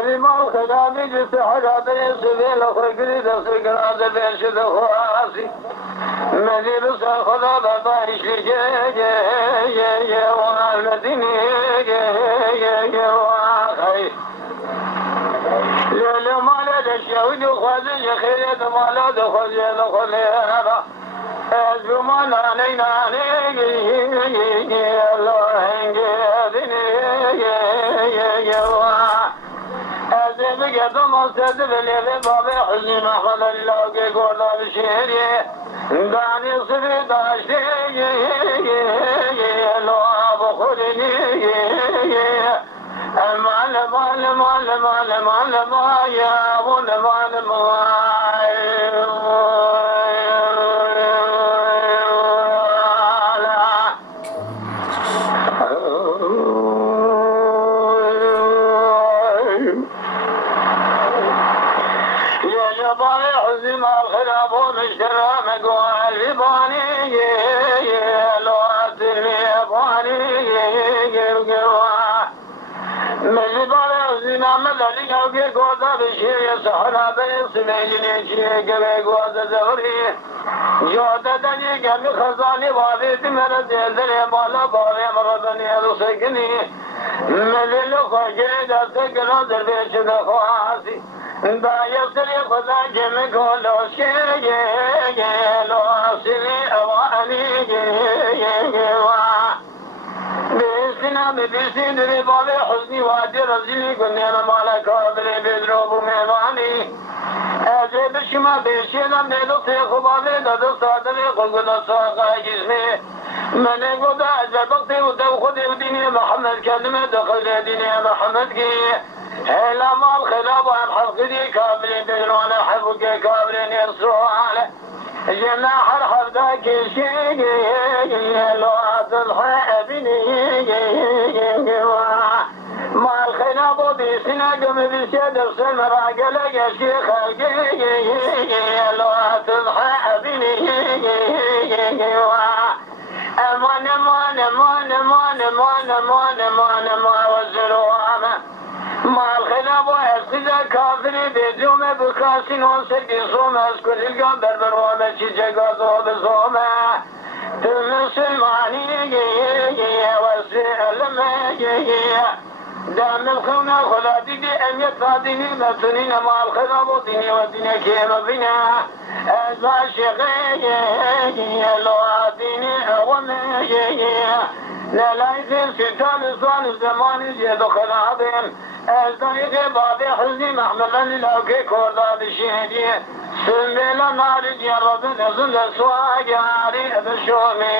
الإمام خلابي جس حرابي سبيل خلقري دسر قرازة بيشد خواسي مدير سخلابة بايش لجي وعالمديني وعاخي ليلة مالا دشاوي خوازي خيرت مالا دخلي دخلي أزو مالا نيناني الله هنجي قدم استاذ بليل باب حزين خل الله قول بشيري داني صبي داشتي لو ابو خلني المال مال مال مال مال ما يا ابو المال حزم الخلاف ومشترى مقوال بباني لو أسمي باني من باني حزم مدلق وكي قوضا بشيء صحنا باسمي جنيشي كبه قوضا زغري جوتا دنيك بخزاني وابيت من الزلزل بالا باري مرضني أدسكني من الخجي دستقنا دربيش دخواسي بايسري خدا جم گولو شيء لو اسري اواني بسنا بسين رباب حزني وادي رزلي كنا مالك قبل بدروب ميواني اجب شما بشينا ميلو في خباب دد صادر قلنا ساقا جسمي من قد اجبت ودو خد دين محمد كلمه دخل دين محمد كي هلا مال خلاب عن حلقي كابرين بدرون حبك كابرين يسروا على جناح الحفظك شيء لو أصلح بني مال خلاب بسنا قم بسيد السمر عقلك شيخ لو أصلح بني أمان مان مان مان مان مان مان ما وزروا ما الخلاف وحسد كافري بدوم بكاسين وسقي صوم اسكن القام بربر ومشي جقاز وبصوم المسلماني والسلم دام الخونة خلاتي دي أن يتفادني مبتنين مع الخلاف وديني وديني كيما بنا أزمع شقي لو عديني أغمي لا لا يصير ستان صال الزمان يجد خلاصين الطريق بابي حزني محملا لوكي كوردا بشهدي سنبيل نار يا رب نزل سواق عاري بشومي